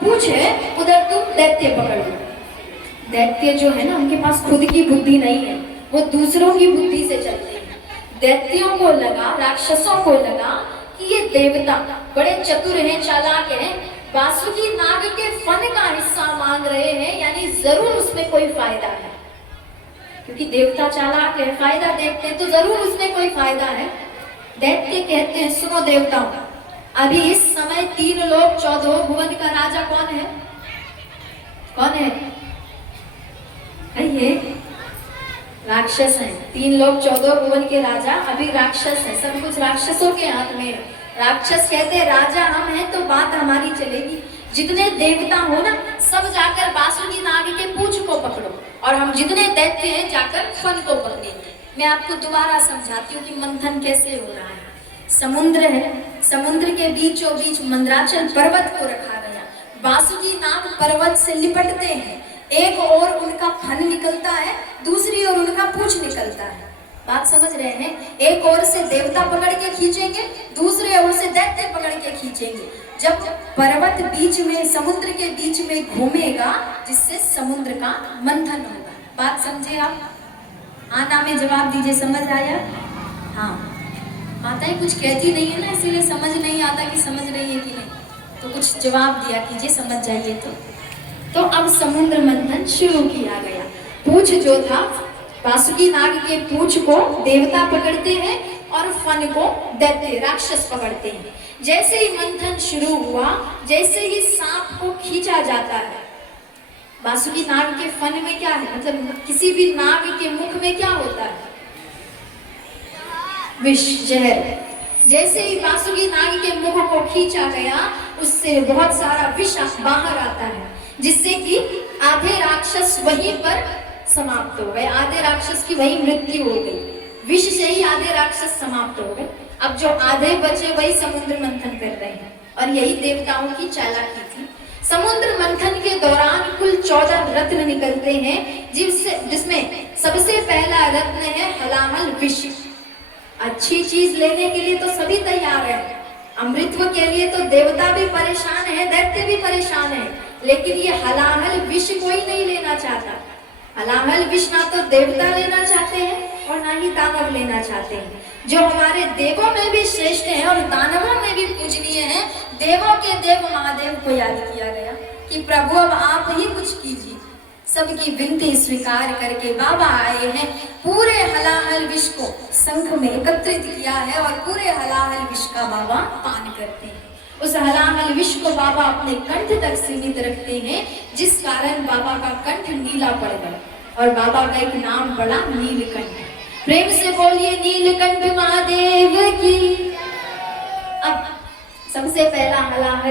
पूछ है उधर तुम दैत्य पकड़ लो। दैत्य जो है ना, उनके पास खुद की बुद्धि नहीं है, वो दूसरों की बुद्धि से चलते हैं। दैत्यों को लगा, राक्षसों को लगा कि ये देवता बड़े चतुर हैं, चालाक हैं, वासुकी नाग के फन का हिस्सा मांग रहे हैं, यानी जरूर उसमें कोई फायदा है, क्योंकि देवता चालाक है, फायदा देखते हैं तो जरूर उसमें कोई फायदा है। दैत्य कहते हैं सुनो देवताओं, अभी इस समय 3 लोक 14 भुवन का राजा कौन है? कौन है? ये राक्षस हैं। 3 लोक 14 भुवन के राजा अभी राक्षस हैं, सब कुछ राक्षसों के हाथ में है। राक्षस कहते हैं राजा हम हैं तो बात हमारी चलेगी, जितने देवता हो ना सब जाकर वासुकी नाग के पूंछ को पकड़ो, और हम जितने दैत्य हैं जाकर फन को पकड़ेंगे। मैं आपको दोबारा समझाती हूँ कि मंथन कैसे हो रहा है। समुद्र है, समुद्र के बीचों बीच मंदराचल पर्वत को रखा गया। वासुकी नाग पर्वत से लिपटते हैं, एक ओर उनका फन निकलता है, दूसरी ओर उनका पूंछ निकलता है। बात समझ रहे हैं? एक ओर से देवता पकड़ के खींचेंगे, दूसरे ओर से दैत्य पकड़ के खींचेंगे। जब पर्वत बीच में, समुद्र के बीच में घूमेगा, जिससे समुद्र का मंथन होगा। बात समझे आप? आना में जवाब दीजिए, समझ आया? हाँ, माताएं कुछ कहती नहीं है ना, इसीलिए समझ नहीं आता कि समझ रही है कि नहीं, तो कुछ जवाब दिया कीजिए, समझ जाइए। तो अब समुद्र मंथन शुरू किया गया। पूंछ जो था, वासुकी नाग के पूंछ को देवता पकड़ते हैं और फन को दैत्य राक्षस पकड़ते हैं। जैसे ही मंथन शुरू हुआ, जैसे ही सांप को खींचा जाता है, वासुकी नाग के फन में क्या है, मतलब किसी भी नाग के मुख में क्या होता है? विष, जहर। जैसे ही वासुकी नाग के मुख को खींचा गया, उससे बहुत सारा विष बाहर आता है, जिससे कि आधे राक्षस वहीं पर समाप्त हो गए, आधे राक्षस की वही मृत्यु हो गई। विष से ही आधे राक्षस समाप्त हो गए। अब जो आधे बचे वही समुद्र मंथन कर रहे हैं, और यही देवताओं की चालाकी थी। समुद्र मंथन के दौरान कुल 14 रत्न निकलते हैं, जिसमें सबसे पहला रत्न है हलाहल विष। अच्छी चीज लेने के लिए तो सभी तैयार है, अमृतत्व के लिए तो देवता भी परेशान है, दैत्य भी परेशान है, लेकिन ये हलाहल विष कोई नहीं लेना चाहता। हलाहल विष ना तो देवता लेना चाहते हैं और ना ही दानव लेना चाहते हैं। जो हमारे देवों में भी श्रेष्ठ हैं और दानवों में भी पूजनीय हैं, देवों के देव महादेव को याद किया गया कि प्रभु अब आप ही कुछ कीजिए। सबकी विनती स्वीकार करके बाबा आए हैं, पूरे हलाहल विष को संघ में एकत्रित किया है और पूरे हलाहल विष का बाबा पान करते हैं। उस हलाहल विष को बाबा अपने कंठ तक सीमित रखते हैं, जिस कारण बाबा का कंठ नीला पड़ गया और बाबा का एक नाम पड़ा नीलकंठ। प्रेम से बोलिए नीलकंठ महादेव की। अब सबसे पहला हलाहल